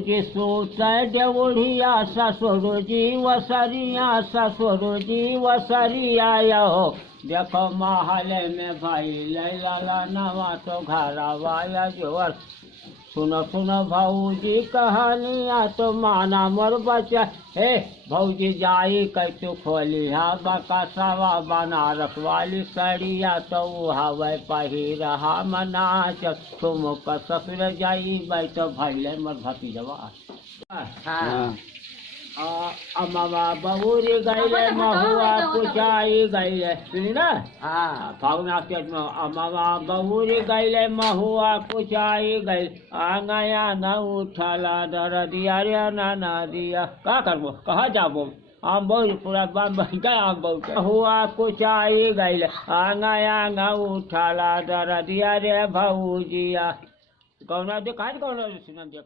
भाऊजी सुताय देवढिया ससुरजी वसरिया ससुरजी वसरिया हो देखो महले में भाई लैला नवा तो घरवाया जोर सुनो सुनो भाऊजी कहानिया तो माना मोर बच्चा हे भाऊजी जाई कैसु खोली हा बकासावा बनारस वाली सड़िया तो हवा पहिरा मना तुम ससुर जाई भाई तो भाई मर भाती जवा अम्मा बहुरी गईले महुआ कुचाई गईले सुनी ना भावना स्टेट में अम्मा बहुरी गईले महुआ कुचाई गई आंगया न उठला डर दिया रे ना दिया का करबो कहाँ जाबो आम बहु पूरा बाम गए आम बहु हुआ कुचाई गईले आंगया न उठला डर दिया रे भौजिया कौना दिखाई कौन सुना दिया